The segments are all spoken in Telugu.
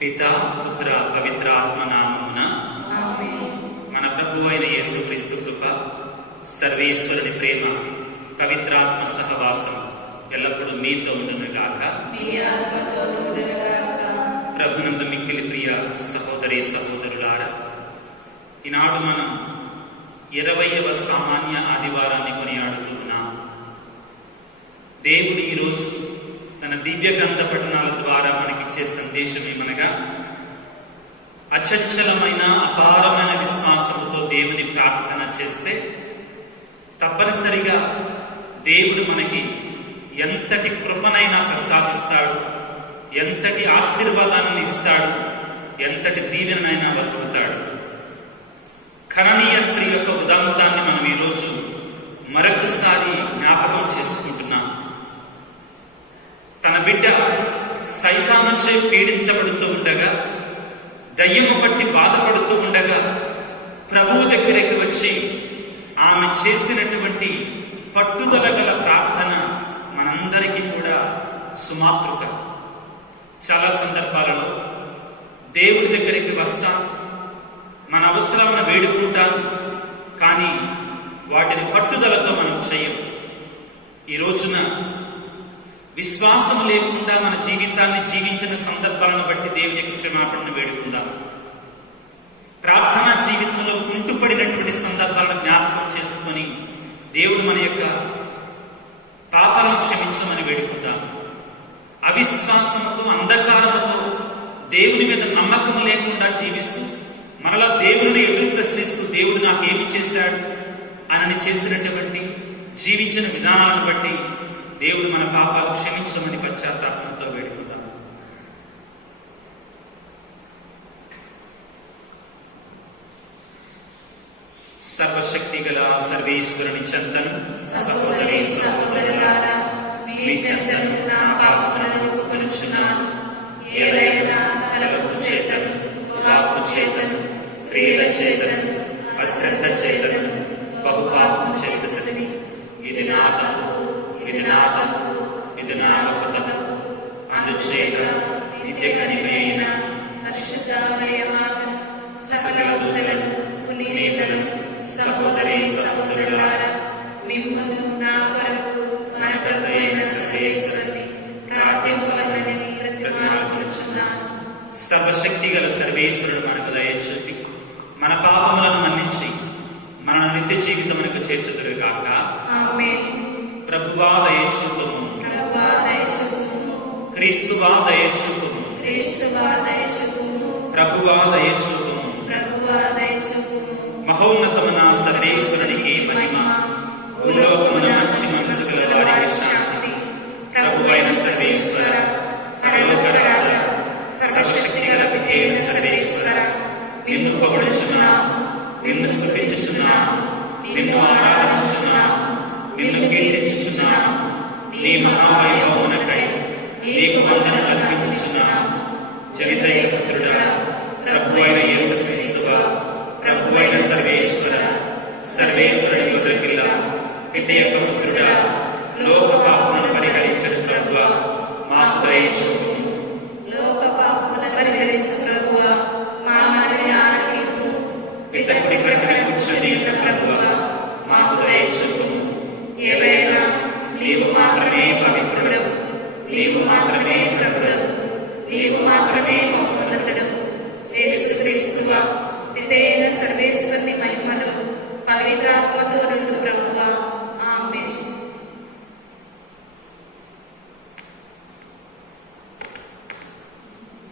పితా పుత్ర పవిత్రాత్మ నామమున మన ప్రభు అయిన యేసుక్రీస్తు కృప, సర్వేశ్వరుని ప్రేమ, పవిత్రాత్మ సహవాసం ఎల్లప్పుడూ మీతో ఉండునుగాక. ప్రభునందు మిక్కిలి ప్రియ సహోదరి సహోదరులారా, ఈనాడు మనం 20వ సామాన్య ఆదివారాన్ని కొనియాడుతూ ఉన్నాం. దేవుడు ఈరోజు తన దివ్య గ్రంథ పఠనాల ద్వారా మనకిచ్చే సందేశం ఏమనగా, అచంచలమైన అపారమైన విశ్వాసముతో దేవుని ప్రార్థన చేస్తే తప్పనిసరిగా దేవుడు మనకి ఎంతటి కృపనైనా ప్రసాదిస్తాడు, ఎంతటి ఆశీర్వాదాన్ని ఇస్తాడు, ఎంతటి దీవెనైనా వసులుతాడు. కననీయ స్త్రీ యొక్క ఉదాంతాన్ని మనం ఈరోజు మరొకసారి జ్ఞాపకం చేసుకుంటున్నాం. తన బిడ్డ సైతానుచే పీడించబడుతూ ఉండగా, దయ్యము పట్టి బాధపడుతూ ఉండగా ప్రభువు దగ్గరికి వచ్చి ఆమె చేసినటువంటి పట్టుదల గల ప్రార్థన మనందరికీ కూడా సుమాతృక. చాలా సందర్భాలలో దేవుడి దగ్గరికి వస్తాం, మన అవసరాలను వేడుకుంటాం, కానీ వాటిని పట్టుదలతో మనం చేయం. ఈ రోజున విశ్వాసం లేకుండా మన జీవితాన్ని జీవించిన సందర్భాలను బట్టి దేవునికి క్షమాపణను వేడుకుందాం. ప్రార్థనా జీవితంలో కుంటుపడినటువంటి సందర్భాలను జ్ఞాపకం చేసుకొని దేవుడు మన యొక్క పాపాలను క్షమించమని వేడుకుందాం. అవిశ్వాసంతో, అంధకారంతో, దేవుని మీద నమ్మకం లేకుండా జీవిస్తూ మరలా దేవుడిని ఎదురు ప్రశ్నిస్తూ దేవుడు నాకేమి చేశాడు అని చేసినటువంటి జీవించిన విధానాలను బట్టి దేవుడు మన పాపాలు క్షమించమని పశ్చాత్తాపంతో వేడుకుందాం. సర్వశక్తి గల సర్వేశ్వరుని చెంతను సహోదరి సహోదరులారా, మీ చెంతను నా పాపములను ఒప్పుకొనుచున్నాను. ఏదైనా తలపు చేతను, వాక్కు చేతను, క్రియల చేతను, అశ్రద్ధ చేతను బహుపాపము చేస్తున్నది. ఇది నా తప్పు, ఇది నా తప్పు, ఇది నా తప్పు. అందుచేత నిత్య కనివైన పరిశుద్ధ మరియమాతను, సకల దూతలను, పునీతులను, సహోదరి సహోదరులారా, మిమ్మును నా కొరకు మన ప్రభువైన సర్వేశ్వరుని ప్రార్థించవలనని ప్రతిమానుకొనుచున్నాను. సర్వశక్తి గల సర్వేశ్వరుడు మనకు దయచూపి మన పాపములను మన్నించి మన నిత్య జీవితమునకు చేర్చుదురుగాక. ఆమేన్. ప్రభువా దయచూపుము, ప్రభువా దయచూపుము, క్రీస్తువా దయచూపుము, క్రీస్తువా దయచూపుము, ప్రభువా దయచూపుము. ప్రభువా దయచూపుము. మహోన్నతమున సర్వేశ్వరునికి మహిమ, భూలోకమున మంచి మనసు గల వారికి శాంతి. ప్రభువైన సర్వేశ్వర, పరలోక రాజా, సర్వశక్తి గల పితైన సర్వేశ్వర, నిన్ను పొగడుచున్నాము, నిన్ను స్తుతించుచున్నాము, నిన్ను ఆరాధించుచున్నాము, నిన్ను కీర్తించుచున్నాము. నీ మహావైభవమునకై నీకు వందనలు అర్పించుచున్నాము. చరితైక పుత్రుడా, ప్రభువైన యేసుక్రీస్తువా, ప్రభువైన సర్వేశ్వర, సర్వేశ్వరుని గొర్రెపిల్ల, పితయక పుత్రుడా, లోక పాపములను పరిహరించు ప్రభువా, మాకు దయచూపుము. లోక పాపములను పరిహరించు ప్రభువా, మా మనవి ఆలకింపుము. పితకుడి ప్రక్కన కూర్చుని ప్రభువా, మాకు దయచూపుము. ఏవైనా నీవు మాత్రమే పవిత్రుడవు, నీవు మాత్రమే ప్రభుడవు, నీవు మాత్రమే మహోన్నతుడవు. యేసుక్రీస్తువా, పితైన సర్వేశ్వరుని మహిమలో పవిత్రాత్మతో నుండు ప్రభువా. ఆమేన్.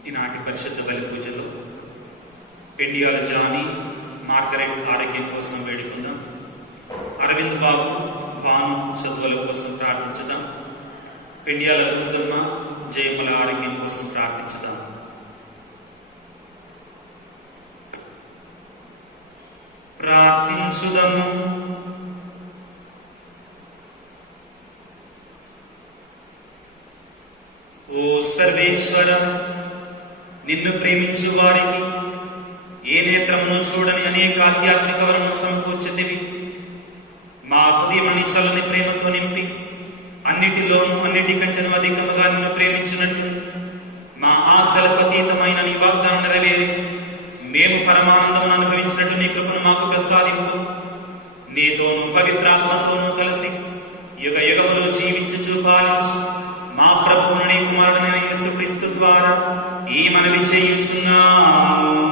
ఈనాటి పరిశుద్ధ బలి పూజలో పెండియాల జానీ, మార్గరెట్ ఆరోగ్యం కోసం వేడుకుందాం. అరవింద్ బాబు, భాను చదువుల కోసం ప్రార్థించుదాం. పెండియాల రుద్దమ్మ, జయమల ఆరోగ్యం కోసం ప్రార్థించుదాం. ప్రార్థించుదాము. ఓ సర్వేశ్వర, నిన్ను ప్రేమించు వారికి ఏ నేత్రమును చూడని అనేక ఆధ్యాత్మిక వరములు సమకూర్చితివి. మా హృదయమని చల్లని ప్రేమతో నింపి అన్నిటిలోనూ అన్నిటికంటేనూ అధికముగా నిన్ను ప్రేమించినట్టు మా ఆశలకు అతీతమైన నీ ద్వారా ఈ మనవి చేయుచున్నాము.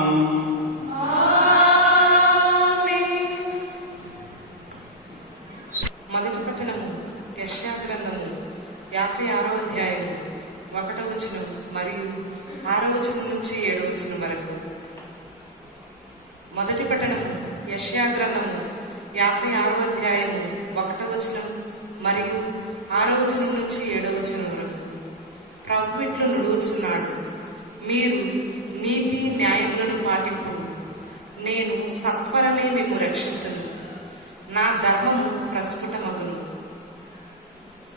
మొదటి పట్టణము యెషయా గ్రంథము 56వ అధ్యాయము 1వ వచనం మరియు 6వ వచనం నుంచి 7వ వచనం వరకు. మొదటి పట్టణము యెషయా గ్రంథము 56వ అధ్యాయము 1వ వచనం మరియు 6వ వచనం నుంచి 7వ వచనం వరకు. ప్రభు ఇట్లు నుడువుచున్నాడు, మీరు నీతి న్యాయములను పాటింపు, నేను సత్వరమే మేము రక్షించును, నా ధర్మము ప్రస్ఫుటమగును.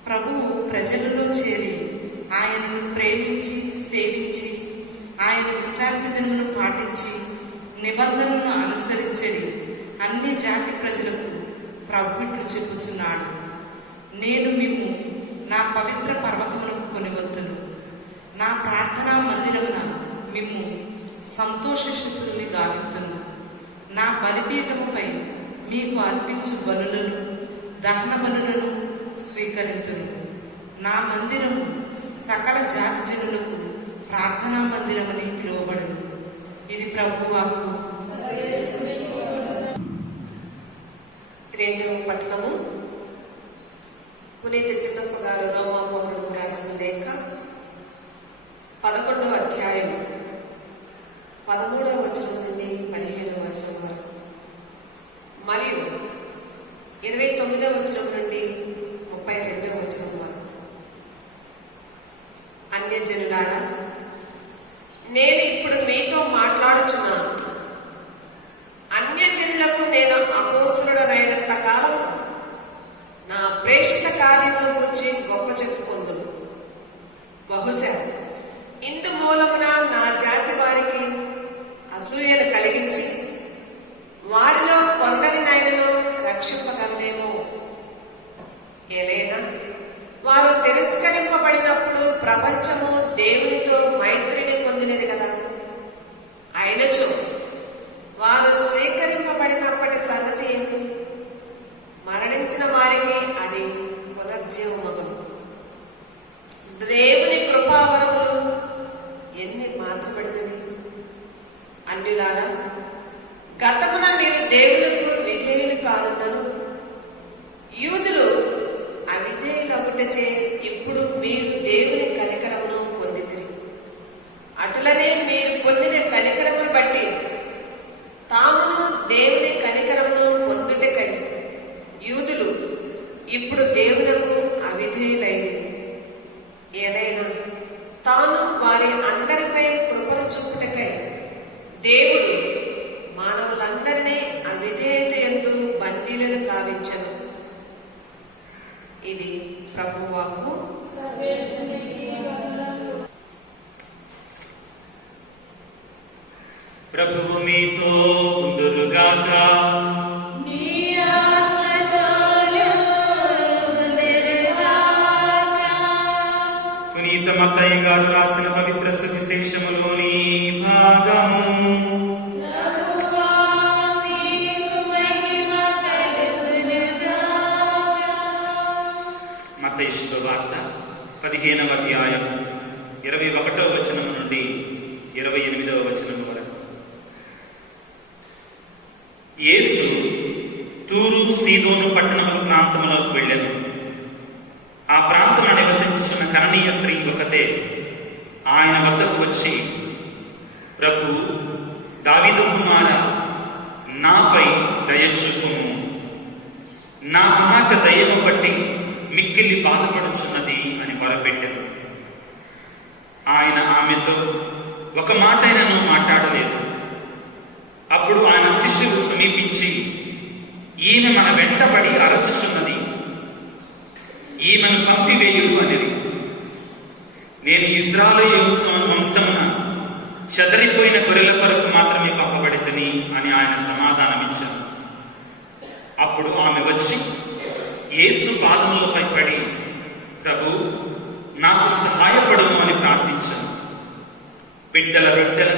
ప్రభువు ప్రజలలో చేరి ఆయనను ప్రేమించి సేవించి ఆయన విశ్రాంతి దినమును పాటించి నిబంధనలను అనుసరించడి అన్ని జాతి ప్రజలకు ప్రభు ఇట్లు చెప్పుచున్నాడు, నేను మిమ్ము నా పవిత్ర పర్వతములకు కొనివద్దును, నా ప్రార్థనా మందిరమున మిమ్ము సంతోషశక్తుల్ని గావిద్దును, నా బలిపీఠముపై మీకు అర్పించు బలులను దహన బలులను స్వీకరించును, నా మందిరము సకల జాతి జనులకు ప్రార్థనా మందిరమని పిలువబడును. ఇది ప్రభువు వాక్కు. రెండవ పట్టణము పునీత చిన్నప్ప గారు రోమాపౌరులకు రాసిన లేఖ 11వ అధ్యాయం 13వ వచనం నుండి 15వ వచనం వరకు మరియు 29వ వచనం నుండి 32వ వచనం వరకు. అన్యజనులారా, నేను ఇప్పుడు మీతో మాట్లాడుచున్నాను. అన్యజనులకు నేను అపోస్తలుడనైనంత కాలము నా ప్రేషిత కార్యముల గురించి గొప్ప చెప్పుకొందును. బహుశా ఇందు మూలమున నా జాతి వారికి అసూయను కలిగించి వారిలో కొందరినైనను రక్షింపగలనేమో. ఏలైనా వారు తిరస్కరింపబడినప్పుడు ప్రపంచము దేవునితో మైత్రిని పొందినది కదా. అయినచో వారు స్వీకరింపబడినప్పటి సంగతి ఏమి? మరణించిన వారికి అది పునర్జీవమగును. దేవుని కృపావరములు ఎన్ని మార్చబడినవి. అన్యులారా, గతమున మీరు దేవులకు విధేయులు కానున్నను, యూదులు అవిధేయులగుటచే ఇప్పుడు మీరు దేవుని కనికరమును పొందితిరి. అటులనే మీరు పొందిన కనికరమును బట్టి తామును దేవుని కనికరమును పొందుటకై యూదులు ఇప్పుడు దేవులకు అవిధేయులైనది. ఏదైనా తాను వారి అందరిపై కృపను చూపుటకై దేవుడు మానవులందరినీ అవిధేయత యందు బందీలను కావించను. ఇది ప్రభువు వాక్కు. ప్రభువు మీతో ఉండునుగాక. పునీత మత్తయి గారు రాసిన పవిత్ర సువిశేషములోని భాగము. మత్తయి శుభవార్త 15వ అధ్యాయం 21వ వచనం నుండి 28వ వచనం వరకు. యేసు తూరు సీదోను పట్టణముల ప్రాంతములకు వెళ్ళెను. ఆ ప్రాంతంలో నివసించుచున్న కననీయ స్త్రీ ఒకతే ఆయన వద్దకు వచ్చి, ప్రభు, దావీదు కుమారా, నాపై దయ చూపుము, నా కుమార్తె దయ్యము బట్టి మిక్కిలి బాధపడుచున్నది అని మొరపెట్టాను. ఆయన ఆమెతో ఒక మాటైనను మాట్లాడలేదు. అప్పుడు ఆయన శిష్యులు సమీపించి, ఈమె మన వెంటబడి అరచుచున్నది, ఈమెను పంపివేయుడు అనిరి. నేను ఇశ్రాయేలు వంశమున చెదరిపోయిన గొర్రెల కొరకు మాత్రమే పంపబడితిని అని ఆయన సమాధానమిచ్చారు. అప్పుడు ఆమె వచ్చి యేసు పాదములపై పడి, ప్రభు, నాకు సహాయపడుము అని ప్రార్థించాను. బిడ్డల రొట్టెలు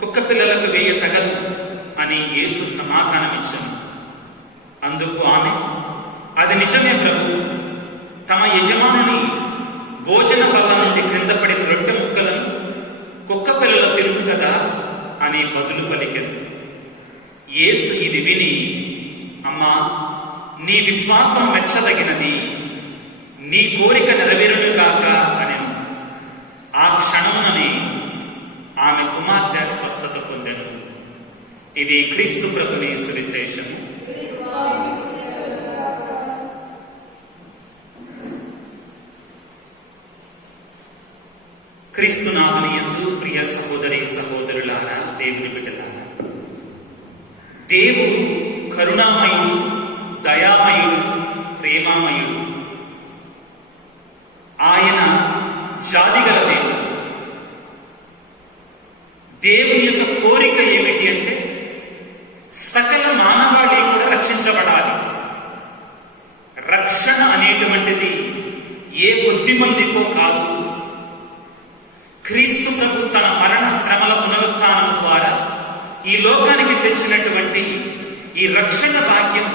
కుక్క పిల్లలకు వేయ తగదు అని యేసు సమాధానమిచ్చాను. అందుకు ఆమె, అది నిజమే ప్రభు, తమ యజమానుని భోజన బల్ల నుండి క్రింద పడిన రొట్టె ముక్కలను అని బదులు పలికెను. యేసు ఇది విని, అమ్మా, నీ విశ్వాసం మెచ్చదగినది, నీ కోరిక నెరవేరును గాక అనెను. ఆ క్షణముననే ఆమె కుమార్తె స్వస్థత పొందెను. ఇది క్రీస్తు ప్రభుని సువిశేషము. క్రీస్తునాథుని యందు ప్రియ సహోదరి సహోదరులారా, దేవుని బిడ్డలారా, దేవుడు కరుణామయుడు, దయామయుడు, ప్రేమామయుడు. ఆయన జాతిగల దేవుడు. దేవుని యొక్క కోరిక ఏమిటి అంటే సకల మానవాళి కూడా రక్షించబడాలి. రక్షణ అనేటువంటిది ఏ కొద్ది మందికో కాదు. క్రీస్తు ప్రభు తన మరణ శ్రమల పునరుత్థానం ద్వారా ఈ లోకానికి తెచ్చినటువంటి ఈ రక్షణ భాగ్యం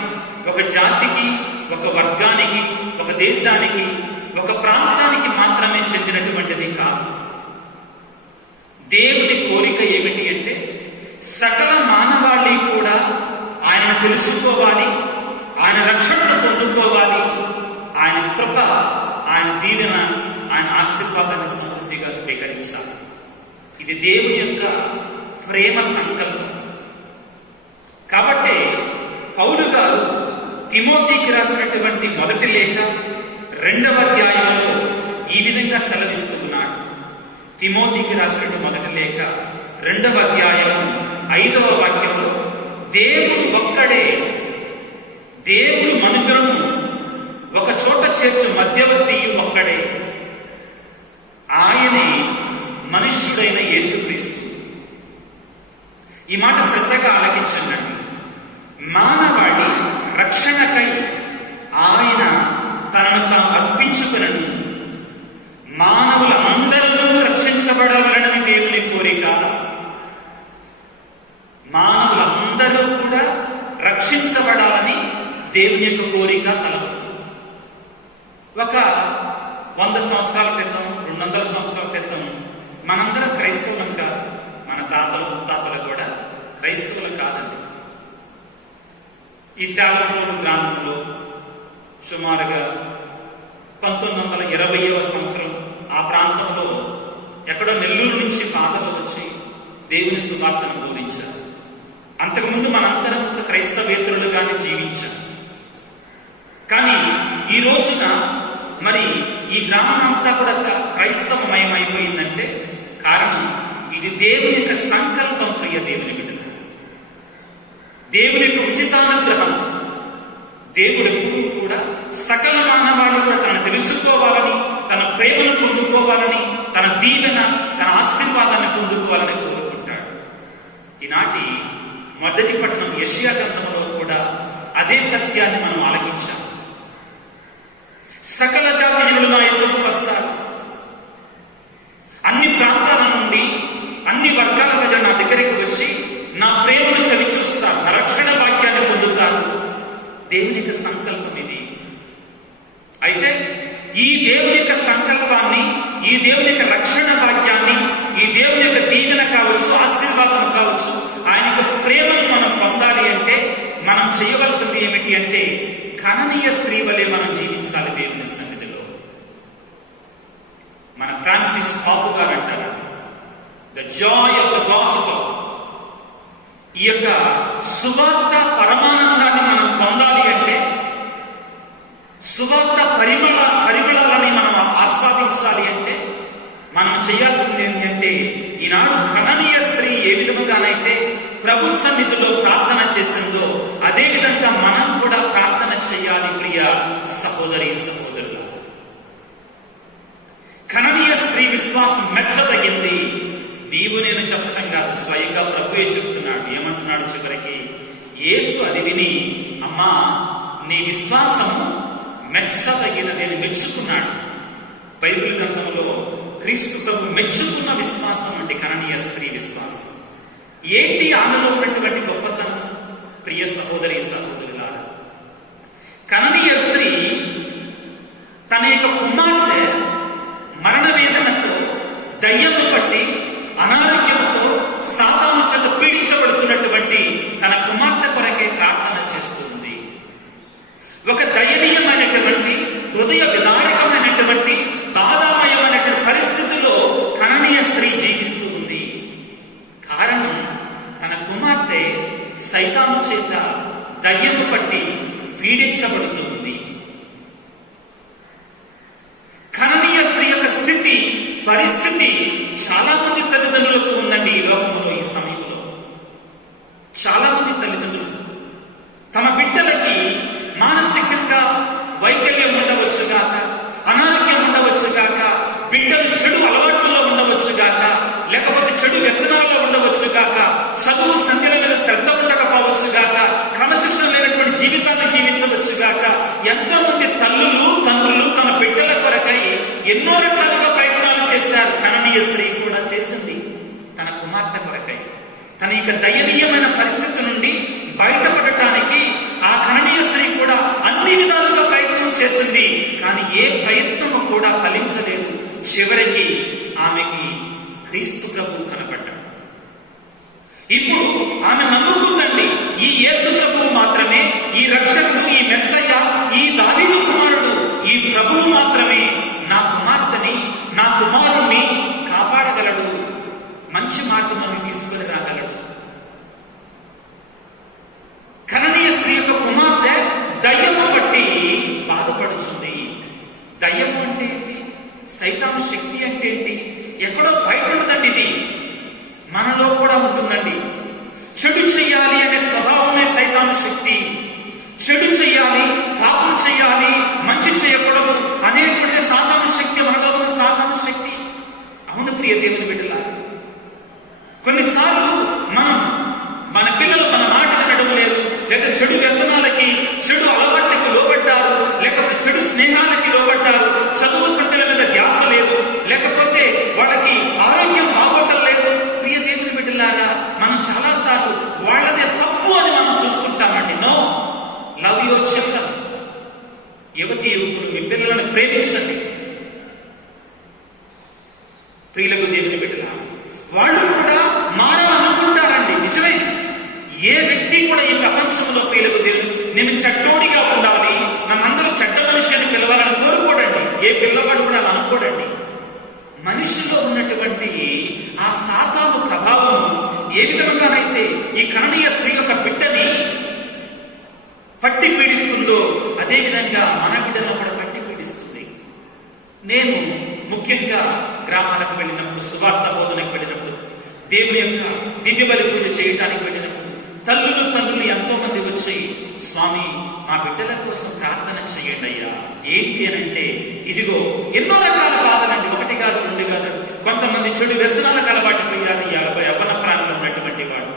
ఒక జాతికి, ఒక వర్గానికి, ఒక దేశానికి, ఒక ప్రాంతానికి మాత్రమే చెందినటువంటిది కాదు. దేవుని కోరిక ఏమిటి అంటే సకల మానవాళి కూడా ఆయన తెలుసుకోవాలి, ఆయన రక్షణను పొందుకోవాలి, ఆయన కృప, ఆయన దీవెన, ఆయన ఆశీర్వాదాన్ని సమృద్ధిగా స్వీకరించాలి. ఇది దేవుని యొక్క ప్రేమ సంకల్పం. కాబట్టి పౌలు గారు తిమోతికి రాసినటువంటి మొదటి లేఖ 2వ అధ్యాయంలో ఈ విధంగా సెలవిస్తున్నాడు. తిమోతికి రాసినటువంటి మొదటి లేఖ 2వ అధ్యాయం 5వ వాక్యంలో, దేవుడు ఒక్కడే, దేవుడు మనుషులను ఒక చోట చేర్చు మధ్యవర్తియు ఒక్కడే, ఆయనే మనుష్యుడైన యేసుక్రీస్తు. ఈ మాట శ్రద్ధగా ఆలకించండి. మానవాళి రక్షణకై ఆయన తనను తాను అర్పించుకునను. మానవుల అందరూ రక్షించబడవలనని దేవుని కోరిక. మానవులందరూ కూడా రక్షించబడాలని దేవుని యొక్క కోరిక తలపు. ఒక 100 సంవత్సరాల క్రితం, 200 సంవత్సరాల క్రితం మనందరం క్రైస్తవులం కాదు. మన తాతలు ముత్తాతలు కూడా క్రైస్తవులు కాదండి. ఈ తాలపూరు గ్రామంలో సుమారుగా 1920వ సంవత్సరం ఆ ప్రాంతంలో ఎక్కడో నెల్లూరు నుంచి పాతలు వచ్చి దేవుని సువార్తను బోధించారు. అంతకుముందు మనందరం కూడా క్రైస్తవేతరులుగానే జీవించాం. కానీ ఈ రోజున మరి ఈ గ్రామం అంతా కూడా క్రైస్తవమయమైపోయిందంటే కారణం ఇది దేవుని యొక్క సంకల్పం. ప్రియ దేవుని బిడ్డల, దేవుని యొక్క ఉచితానుగ్రహం. దేవుడు ఎప్పుడూ కూడా సకల మానవాళి కూడా తనను తెలుసుకోవాలని, తన ప్రేమను పొందుకోవాలని, తన దీవెన, తన ఆశీర్వాదాన్ని పొందుకోవాలని కోరుకుంటాడు. ఈనాటి మొదటి పట్టణం యెషయా గ్రంథంలో కూడా అదే సత్యాన్ని మనం ఆలకించాం. సకల జాతి జనులు నా యొద్దకు వస్తారు. అన్ని ప్రాంతాల నుండి, అన్ని వర్గాల ప్రజలు నా దగ్గరికి వచ్చి నా ప్రేమను చవి చూస్తారు, నా రక్షణ భాగ్యాన్ని పొందుతారు. దేవుని యొక్క సంకల్పం ఇది. అయితే ఈ దేవుని యొక్క సంకల్పాన్ని, ఈ దేవుని యొక్క రక్షణ భాగ్యాన్ని, ఈ దేవుని యొక్క దీవెన కావచ్చు, ఆశీర్వాదం కావచ్చు, ఆయన యొక్క ప్రేమను మనం పొందాలి అంటే మనం చేయవలసింది ఏమిటి అంటే కననీయ స్త్రీ వలె మనం జీవించాలి దేవుని సన్నిధిలో. మన ఫ్రాన్సిస్ పాపు గారు అంటారు, the Joy of the gospel. ఈ యొక్క సువార్త పరమానందాన్ని మనం పొందాలి అంటే, సువార్త పరిమళాలని మనం ఆస్వాదించాలి అంటే మనం చేయాల్సింది ఏంటంటే, ఈనాడు కననీయ స్త్రీ ఏ విధముగానైతే ప్రభు సన్నిధిలో ప్రార్థన చేసిందో అదే విధంగా మనం కూడా ప్రార్థన చేయాలి. ప్రియ సహోదరి సహోదరుల, కననీయ స్త్రీ విశ్వాసం మెచ్చదగింది. నీవు నేను చెప్పటం కాదు, స్వయంగా ప్రభువే చెప్తున్నాడు. ఏమంటున్నాడు చివరికి? యేసు అది విని, అమ్మా, నీ విశ్వాసము మెచ్చదగినది అని మెచ్చుకున్నాడు. బైబిల్ గ్రంథంలో క్రీస్తు ప్రభు మెచ్చుకున్న విశ్వాసం అంటే కననీయ స్త్రీ విశ్వాసం. ఏంటి ఆమెలో ఉన్నటువంటి గొప్పతనం? ప్రియ సహోదరి సహోదరులారా, కననీయ స్త్రీ తన యొక్క కుమార్తె మరణ వేదనతో, దయ్యము పట్టి, అనారోగ్యంతో, సాతాను చేత సైతాను చేత దయ్యము పట్టి పీడించబడుతుంది. కననీయ స్త్రీ యొక్క స్థితి, పరిస్థితి చాలా మంది తల్లిదండ్రులకు ఉందండి ఈ లోకంలో. ఈ సమయంలో చాలా మంది తల్లిదండ్రులు తమ బిడ్డలకి మానసికంగా వైకల్యం ఉండవచ్చుగాక, అనారోగ్యం ఉండవచ్చుగాక, బిడ్డలు చెడు అలవాట్లలో ఉండవచ్చుగాక, లేకపోతే చెడు వ్యసనాల్లో ఉండవచ్చుగాక, చదువు సంధ్యల మీద శ్రద్ధ ఉండకపోవచ్చుగాక, క్రమశిక్షణ లేనటువంటి జీవితాన్ని జీవించవచ్చుగాక. ఎంతో మంది తల్లులు తండ్రులు తమ బిడ్డల కొరకై ఎన్నో రకాలుగా ప్రయత్నాలు చేశారు. కననీయ స్త్రీ కూడా చేసింది తన కుమార్తె కొరకై. తన యొక్క దయనీయమైన పరిస్థితి నుండి బయటపడటానికి ఆ కననీయ స్త్రీ కూడా అన్ని విధాలుగా ప్రయత్నం చేసింది. కానీ ఏ ప్రయత్నము కూడా ఫలించలేదు. చివరికి ఆమెకి క్రీస్తు ప్రభువు కనపడ్డాడు. ఇప్పుడు ఆమె నమ్ముకుందండి, ఈ యేసు ప్రభువు మాత్రమే, ఈ రక్షకుడు, ఈ మెస్సయ్య, ఈ దావీదు కుమారుడు, ఈ ప్రభువు మాత్రమే నా కుమార్తెని, నా కుమారుణ్ణి కాపాడగలడు, మంచి మార్గంలోకి తీసుకుని రాగలడు. కననీయ స్త్రీ యొక్క కుమార్తె దయ్యము పట్టి బాధపడుతుంది. దయ్యము అంటే ఏంటి? సైతాను శక్తి అంటే ఏంటి? ఎక్కడో బయట ఉండదండి, ఇది మనలో కూడా ఉంటుందండి. చెడు చెయ్యాలి అనే స్వభావమే సైతాను శక్తి. చెడు చెయ్యాలి, పాపం చెయ్యాలి, మంచి చేయకూడదు అనేటువంటిది సాతాను శక్తి, మనలో ఉన్న సాతాను శక్తి. అవును ప్రియ దేవుని బిడ్డలారా, కొన్నిసార్లు మన పిల్లలు మన మాట వినడం లేదు, లేక చెడు వ్యసనాలకి, చెడు అలవాట్లకి లోబడ్డారు, లేకపోతే చెడు స్నేహాలకి లోబడ్డారు, చదువు సంఖ్యల మీద ధ్యాస లేదు, లేకపోతే వాళ్ళకి ఆరోగ్యం బాగోటలేదు. ప్రియ దేవుని బిడ్డలారా, మనం చాలాసార్లు వాళ్ళదే తప్పు అని మనం చూస్తుంటామండి. No, love your children. యువతి యువకులు మీ పిల్లలను ప్రేమించండి. ప్రియులకు దేవుని బిడ్డలారా, వాళ్ళు కూడా మారాలనుకుంటారండి, నిజమే. ఏ వ్యక్తి కూడా ఈ ప్రపంచంలో ప్రియులకు దేవుడు నేను చెడ్డోడిగా ఉండాలి, నన్నందరూ చెడ్డ మనిషి అని పిలవాలని కోరుకోడండి. ఏ పిల్లవాడు కూడా అలా అనుకోడండి. మనిషిలో ఉన్నటువంటి ఆ సాతాను ప్రభావం ఏ విధంగానైతే ఈ కననీయ స్త్రీ యొక్క బిడ్డని పట్టి పీడిస్తుందో, అదే విధంగా మన బిడ్డలను కూడా పట్టి పీడిస్తుంది. నేను ముఖ్యంగా గ్రామాలకు వెళ్ళినప్పుడు, సువార్త బోధనకు వెళ్ళినప్పుడు, దేవుని యొక్క దివ్య బలి పూజ చేయటానికి వెళ్ళినప్పుడు తల్లులు తండ్రులు ఎంతో మంది వచ్చి, స్వామి మా బిడ్డల కోసం ప్రార్థన చేయండి అయ్యా. ఏంటి అని అంటే, ఇదిగో ఎన్నో రకాల బాధలండి, ఒకటి కాదు రెండు కాదు. కొంతమంది చెడు వ్యసనాలకు అలవాటు పోయారు, యవ్వన ప్రారంభంలో ఉన్నటువంటి వాడు.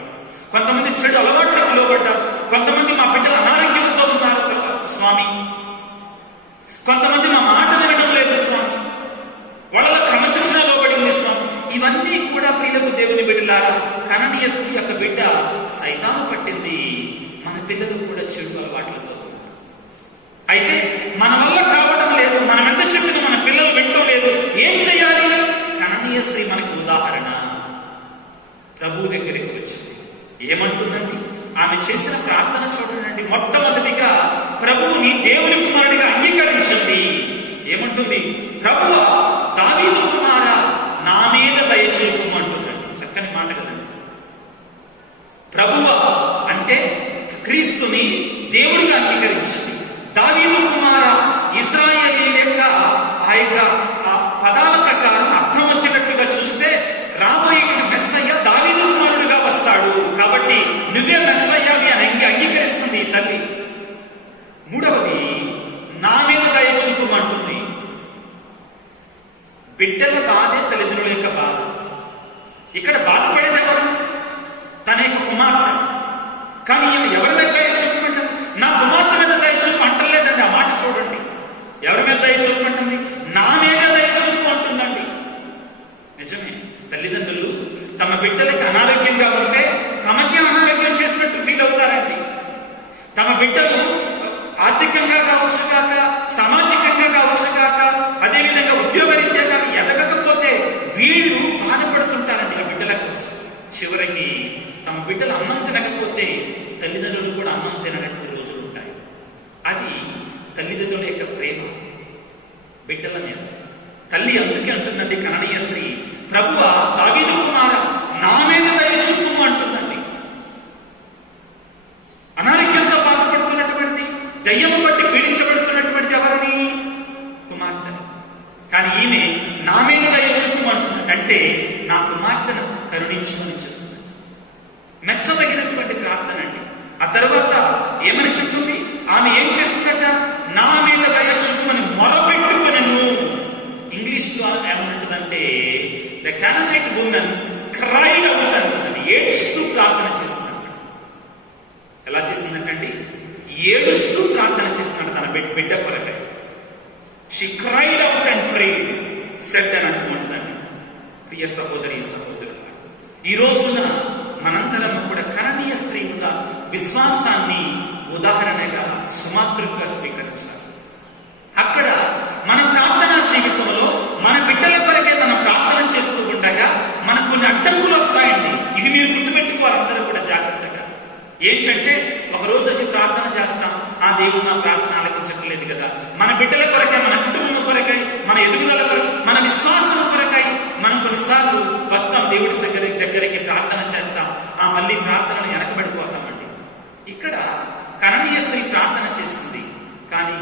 కొంతమంది చెడు అలవాట్లకు లోబడ్డారు. కొంతమంది మా బిడ్డలు అనారోగ్యంతో ఉన్నారు స్వామి. కొంతమంది మా మాట వినడం లేదు స్వామి, వాళ్ళ క్రమశిక్షణ లోబడింది స్వామి. ఇవన్నీ కూడా ప్రియులకు దేవుని బిడ్డలారా, కననీయ స్త్రీ యొక్క బిడ్డ సైతాను పట్టింది. మన పిల్లలు కూడా చెడు అలవాట్లతో ఉన్నారు. అయితే మన వల్ల కావడం లేదు, మనం ఎంత చెప్పినా మన పిల్లలు వింటూ లేదు. ఏం చేయాలి? కననీయ స్త్రీ మనకు ఉదాహరణ. ప్రభు దగ్గరికి వచ్చింది. ఏమంటుందండి? ఆమె చేసిన ప్రార్థన చూడండి. మొట్టమొదటిగా ప్రభువుని దేవుని కుమారుడిగా అంగీకరించండి. ఏమంటుంది? ప్రభువా, దావీదు కుమారా, నా మీద దయ చూపమంటుందండి. చక్కని మాట కదండి. ప్రభువా అంటే క్రీస్తుని దేవుడిగా అంగీకరించండి. దావీదు కుమారా, ఇశ్రాయేలీయుల యొక్క ఆ యొక్క పదాల ప్రకారం అర్థం వచ్చేటట్టుగా చూస్తే రాబోయే మెస్సయ్య దావీదు కుమారుడుగా వస్తాడు, కాబట్టి నువ్వే మెస్సయ్యావి అని అంగీకరిస్తుంది ఈ తల్లి. మూడవది, నా మీద దయ చూపమంటుంది. బిడ్డల బాధే తల్లిదండ్రుల యొక్క బాధ. ఇక్కడ బాధపడేది ఎవరు? తన యొక్క కుమార్తె. కానీ ఈమె ఎవరి మీద దయ చూపమంటుంది? నా కుమార్తె మీద దయ చూపు అంటలేదండి. ఆ మాట చూడండి. ఎవరి మీద దయ చూపమంటుంది? నా మీద దయ చూపు అంటుందండి. నిజమే, తల్లిదండ్రులు తమ బిడ్డలకి అనారోగ్యంగా ఉంటే తమకే అనారోగ్యం చేసినట్టు ఫీల్ అవుతారండి. తమ బిడ్డలు ఆర్థికంగా కావచ్చు కాక, సామాజికంగా కావచ్చు కాక, అదేవిధంగా ఉద్యోగరీత్యా కానీ ఎదగకపోతే వీళ్ళు బాధపడుతుంటారండి ఆ బిడ్డల కోసం. చివరికి తమ బిడ్డలు అన్నం తినకపోతే తల్లిదండ్రులు కూడా అన్నం తిననటువంటి రోజులు ఉంటాయి. అది తల్లిదండ్రుల యొక్క ప్రేమ బిడ్డల మీద. తల్లి అందుకే అంటుందండి కననీయ స్త్రీ, ప్రభువా, దావీదు కుమారా, నా మీద దయ చూపు అంటుందండి. కరుణించమని చెప్తుంది. మెచ్చదగినటువంటి ప్రార్థన అండి. ఆ తర్వాత ఏమని చెప్తుంది? ఆమె ఏం చేస్తుందట? నా మీద దయ చూపమని మొరపెట్టుకొనెను. ఇంగ్లీష్ లో ఏమనంటుందంటే ద కానానైట్ వుమెన్ క్రైడ్ అవుట్ అని ఏడుస్తూ ప్రార్థన చేస్తుందంట. ఎలా చేస్తుందంటండి? ఏడుస్తూ ప్రార్థన చేస్తుందంట తన బిడ్డ కొరకై. She cried out and prayed said అని అంటుందండి. ప్రియ సహోదరి సహోదరుల, ఈ రోజున మనందరము కూడా కరణీయ స్త్రీ మీద విశ్వాసాన్ని ఉదాహరణగా సుమాతృగా స్వీకరించాలి. అక్కడ మన ప్రార్థనా జీవితంలో మన బిడ్డల కొరకే మనం ప్రార్థన చేస్తూ ఉండగా మనకు కొన్ని అడ్డంకులు వస్తాయండి. ఇది మీరు గుర్తుపెట్టుకోవాలి అందరూ కూడా జాగ్రత్తగా. ఏంటంటే ఒకరోజు వచ్చి ప్రార్థన చేస్తాం, ఆ దేవుడు నా ప్రార్థన ఆలకించట్లేదు కదా. మన బిడ్డల కొరకై, మన కుటుంబం కొరకై, మన ఎదుగుదల కొరకై, మన విశ్వాసం కొరకై మనం కొన్నిసార్లు వస్తాం దేవుడి దగ్గరికి ప్రార్థన చేస్తాం. మళ్ళీ ప్రార్థనలు వెనకబడిపోతామండి. ఇక్కడ కరణీయ స్త్రీ ప్రార్థన చేస్తుంది, కానీ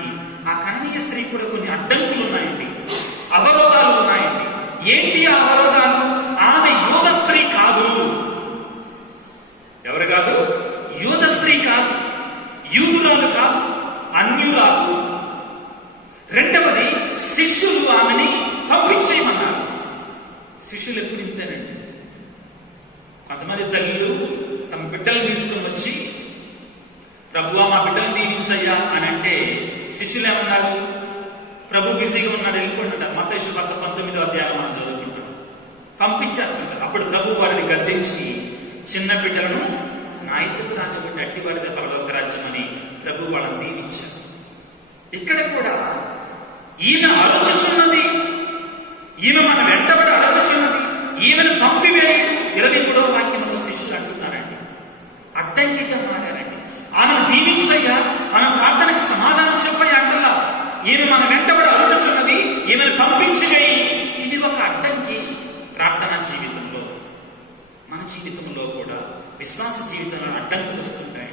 ఆ కరణీయ స్త్రీ కూడా కొన్ని అడ్డంకులు ఉన్నాయండి, అవరోధాలు ఉన్నాయండి. ఏంటి ఆ అవరోధాలు? ఆమె యూద స్త్రీ కాదు. ఎవరు కాదు? యూద స్త్రీ కాదు, యూదురాలు కాదు, అన్యురాలు. రెండవది, శిష్యులు ఆమెని పంపించేయమన్నారు. శిష్యులు ఎప్పుడు ఇంతేనండి. కొంతమంది తల్లులు తమ బిడ్డలను తీసుకొని వచ్చి ప్రభువా మా బిడ్డలను దీవించయ్యా అని అంటే శిష్యులు ఏమన్నారు? ప్రభు బిజీగా ఉన్నాడు, వెళ్ళిపోతుంటారు. మత్తయి సువార్త 19వ అధ్యాయం మనం చదువుకుంటాం. పంపించేస్తుంటారు. అప్పుడు ప్రభు వారిని గద్దించి చిన్న బిడ్డలను నా ఎద్దుకు రానివ్వండి, అట్టి వారిదే పరలోక రాజ్యం అని ప్రభు వాళ్ళని దీవించారు. ఇక్కడ కూడా ఈమె అరచుచున్నది, ఈమె మన వెంటబడి అరచుచున్నది, ఈమెను పంపివేయడు. 23వ వాక్యంలో శిష్యులు అంటున్నారండి, అడ్డంకిగా మారారండి. ఆమెను దీవించయ్యా, ఆమె ప్రార్థనకి సమాధానం చెప్పయ్యా అంటలా. ఈమె మన వెంటబడి అరచుచున్నది, ఈమెను పంపించగయి. ఇది ఒక అడ్డంకి ప్రార్థనా జీవితంలో. మన జీవితంలో కూడా విశ్వాస జీవితంలో అడ్డంకులు వస్తుంటాయి.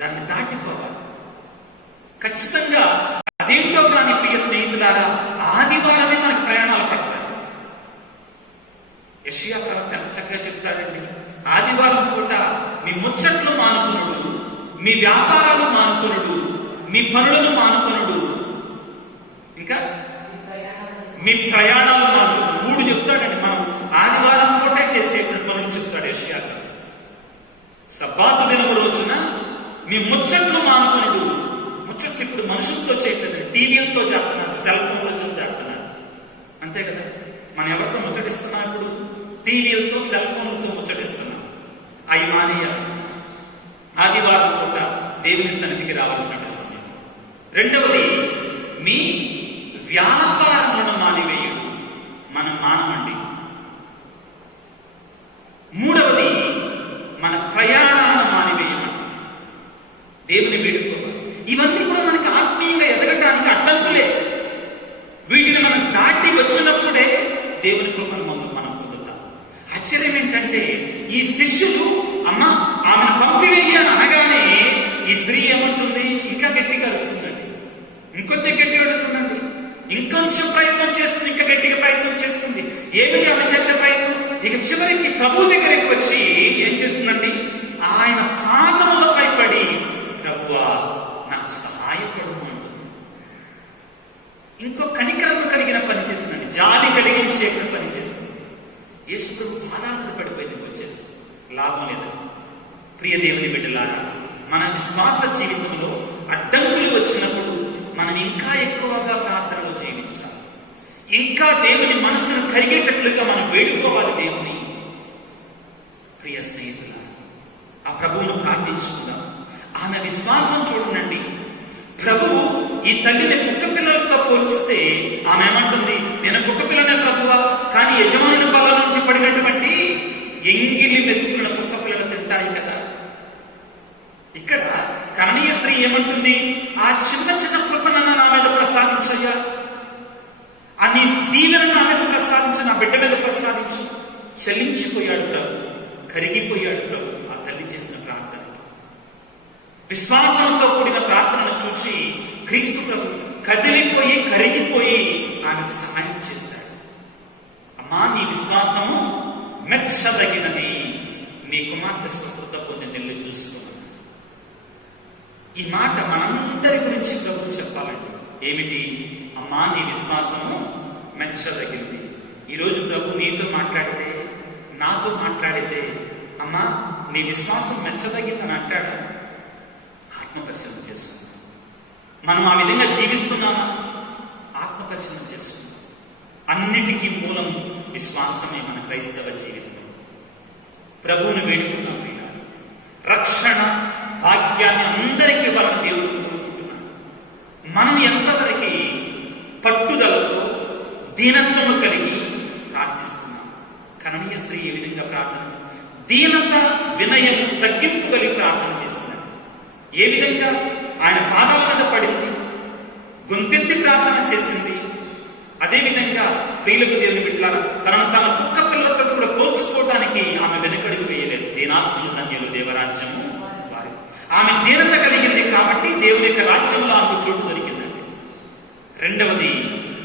దాన్ని దాటిపోవాలి ఖచ్చితంగా. అదేంటో కానీ ప్రియ స్నేహితులారా, ఆదివారమే మనకు ప్రయాణాలు పడతాయి. యెషయా ప్రవక్త ఎంత చక్కగా చెప్తాడండి. ఆదివారం పూట మీ ముచ్చట్లు మానుకునుడు, మీ వ్యాపారాలు మానుకునుడు, మీ పనులను మానుకునుడు, ఇంకా మీ ప్రయాణాలు మానుకునుడు. 3 చెప్తాడండి. మనం ఆదివారం పూటే చేసేటువంటి పనులు చెప్తాడు యెషయా. సబ్బాతు దినము రోజున మీ ముచ్చట్లు మానుకునుడు. ముచ్చట్లు ఇప్పుడు మనుషులతో చేయట్లేదు, టీవీలతో చేస్తున్నారు, సెల్ ఫోన్లతో చేస్తున్నారు. అంతే కదా. మనం ఎవరితో ముచ్చటిస్తున్నాం? ఇప్పుడు టీవీలతో, సెల్ ఫోన్లతో ముచ్చటిస్తున్నాం. అవి మానేయాలి. ఆదివారం పూట దేవుని సన్నిధికి రావాల్సిన సమయం. రెండవది, మీ వ్యాపారములను మానివేయుడు. మనం మానమండి. మూడవది, మన ప్రయాణాలను మానివేయమని దేవుని వేడుకోవాలి. ఇవన్నీ కూడా మనకి ఆత్మీయంగా ఎదగటానికి అడ్డంకులే. వీటిని మనం దాటి వచ్చినప్పుడే దేవుని కృపను మనం పొందుతాం. ఆశ్చర్యం ఏంటంటే ఈ శిష్యులు ఆమెను పంపివేయి అని అనగానే ఈ స్త్రీ ఏమంటుంది? ఇంకా గట్టిగా అరుస్తుందండి, ఇంకొద్ది గట్టి అడుగుతుందండి, ఇంకొంచెం ప్రయత్నం చేస్తుంది, ఇంకా గట్టిగా ప్రయత్నం చేస్తుంది. ఏమిటి ఆమె చేసే ప్రయత్నం? ఇక చివరికి ప్రభు దగ్గరికి వచ్చి ఏం చేస్తుందండి? ఆయన పాదములపై పడి, ప్రభువా నాకు సహాయపడు అంటుంది. ఇంకో కనికరము కలిగిన పని చేస్తుందండి, జాలి కలిగించే పని చేస్తుంది. యేసు ప్రభు పాదాలకు పడిపోయింది, వచ్చేస్తుంది. లాభం లేదు. ప్రియ దేవుని బిడ్డలారా, మన విశ్వాస జీవితంలో అడ్డంకులు వచ్చినప్పుడు మనం ఇంకా ఎక్కువగా ప్రార్థనలో జీవించాలి. ఇంకా దేవుని మనసును కరిగేటట్లుగా మనం వేడుకోవాలి దేవుని. ప్రియ స్నేహితుల, ఆ ప్రభువును ప్రార్థించుకుందాం. ఆమె విశ్వాసం చూడండి. ప్రభువు ఈ తల్లిని కుక్క పిల్లలతో పోల్చితే ఆమె ఏమంటుంది? నేను కుక్క పిల్లనే ప్రభువా, కానీ యజమానుని బల్ల నుంచి పడినటువంటి ఎంగిలి మెతుకులను కుక్క పిల్లలు తింటాయి కదా. ఇక్కడ కరణీయ స్త్రీ ఏమంటుంది? ఆ చిన్న చిన్న కృపణను నా మీద ప్రసాదించయ్యా, ఆ నీ దీవెనను నా మీద ప్రసాదించు, నా బిడ్డ మీద ప్రసాదించు. చలించిపోయాడు ప్రభు, కరిగిపోయాడు ప్రభు ఆ తల్లి చేసిన ప్రార్థన. విశ్వాసంతో కూడిన ప్రార్థనను చూసి క్రీస్తు ప్రభు కదిలిపోయి కరిగిపోయి ఆమెకు సహాయం చేశాడు. అమ్మా, నీ విశ్వాసము మెచ్చదగినది, నీ కుమార్తె స్వస్థత పొంది నెల్లు చూసుకున్నాను. ఈ మాట మనందరి గురించి ప్రభు చెప్పాలండి. ఏమిటి? అమ్మా, నీ విశ్వాసము మెచ్చదగింది. ఈరోజు ప్రభు నీతో మాట్లాడితే, నాతో మాట్లాడితే, అమ్మా నీ విశ్వాసం మెచ్చదగిందని అంటాడా? ఆత్మపరిశీలన చేసుకున్నాం. మనం ఆ విధంగా జీవిస్తున్నామా? ఆత్మపరిశీలన చేసుకున్నాం. అన్నిటికీ మూలం విశ్వాసమే మన క్రైస్తవ జీవితం. ప్రభువుని వేడుకున్నాం ప్రియులారా. రక్షణ భాగ్యాన్ని అందరికీ ఇవ్వాలని దేవుడు కోరుకుంటున్నాడు. మనం ఎంతవరకు పట్టుదలతో దీనత్వము కలిగి ప్రార్థిస్తున్నాం. కననీయ స్త్రీ ఏ విధంగా ప్రార్థన చేస్తుంది? దీనత, వినయం, తగ్గింపు కలిగి ప్రార్థన చేస్తున్నాడు. ఏ విధంగా ఆయన పాదాల మీద పడింది, గొంతెత్తి ప్రార్థన చేసింది. అదేవిధంగా ప్రియులకు దేవుని బిడ్డలారా, తనను తన కుక్క పిల్లలతో కూడా పోల్చుకోవడానికి ఆమె వెనుకడుగు వేయలేదు. దీనాత్ములు ధన్యులు దేవరాజ్యము వారి. ఆమె దీనత కలిగింది కాబట్టి దేవుని యొక్క రాజ్యంలో ఆమెకు చోటు దొరికిందండి. రెండవది,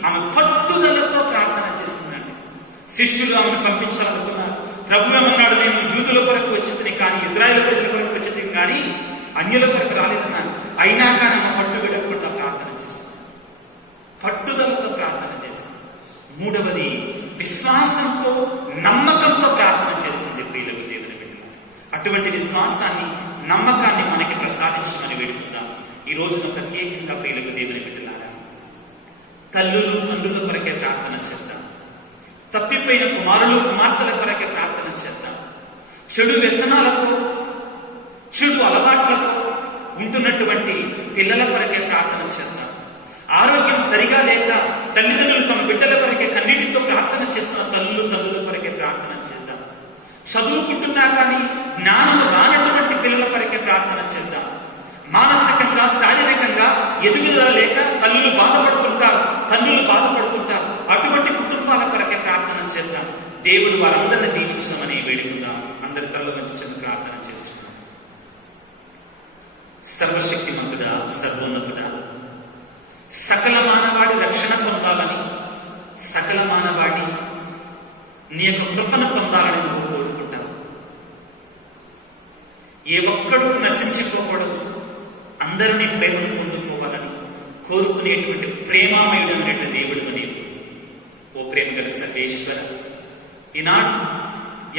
ఆమె పట్టుదలతో ప్రార్థన చేస్తుందండి. శిష్యులు ఆమెను పంపించాలనుకున్నారు. ప్రభు ఏమన్నాడు? నేను యూదుల కొరకు వచ్చింది కానీ, ఇజ్రాయేల్ ప్రజల కొరకు వచ్చింది కానీ అన్యుల కొరకు రాలేదన్నాను. అయినా కానీ ఆమె పట్టు విడకుండా ప్రార్థన చేస్తుంది. పట్టుదలతో ప్రార్థన చేస్తుంది. మూడవది, విశ్వాసంతో, నమ్మకంతో ప్రార్థన చేస్తుంది ప్రియులకు దేవుని బిడ్డలు. అటువంటి విశ్వాసాన్ని, నమ్మకాన్ని మనకి ప్రసాదించమని వేడుకుందాం. ఈ రోజున ప్రత్యేకంగా ప్రియులకు దేవుని బిడ్డలారా, తల్లులు తండ్రుల కొరకే ప్రార్థన చేద్దాం. తప్పిపోయిన కుమారులు కుమార్తెల కొరకే ప్రార్థన చేద్దాం. చెడు వ్యసనాలతో, చెడు అలవాట్లతో ఉంటున్నటువంటి పిల్లల కొరకే ప్రార్థన చేద్దాం. ఆరోగ్యం సరిగా లేక తల్లిదండ్రులు తమ బిడ్డల కొరకే కన్నీటితో ప్రార్థన చేస్తున్న తల్లులు తండ్రుల కొరకే ప్రార్థన చేద్దాం. చదువుకుంటున్నా కానీ జ్ఞానం రానటువంటి పిల్లల కొరకే ప్రార్థన చేద్దాం. మానసికంగా, శారీరకంగా ఎదుగుదల లేక తల్లులు బాధపడుతుంటారు, తండ్రులు బాధపడుతుంటారు. అటువంటి కుటుంబాల కొరకే ప్రార్థన చేద్దాం. దేవుడు వారందరిని దీవించమని వేడుకుందాం. అందరి తల్ల మంచి ప్రార్థన చేస్తున్నాం. సర్వశక్తిమంతుడా, సర్వోన్నతుడా, సకల మానవాడి రక్షణ పొందాలని, సకల మానవాడి నీ యొక్క కృపను పొందాలని నువ్వు కోరుకుంటావు. ఏ ఒక్కడు నశించిపోకూడదు, అందరూ నీ ప్రేమను పొందుకోవాలని కోరుకునేటువంటి ప్రేమామయుడు అనేటువంటి దేవుడు నీవు. ఓ ప్రేమ గల సర్వేశ్వర, ఈనాడు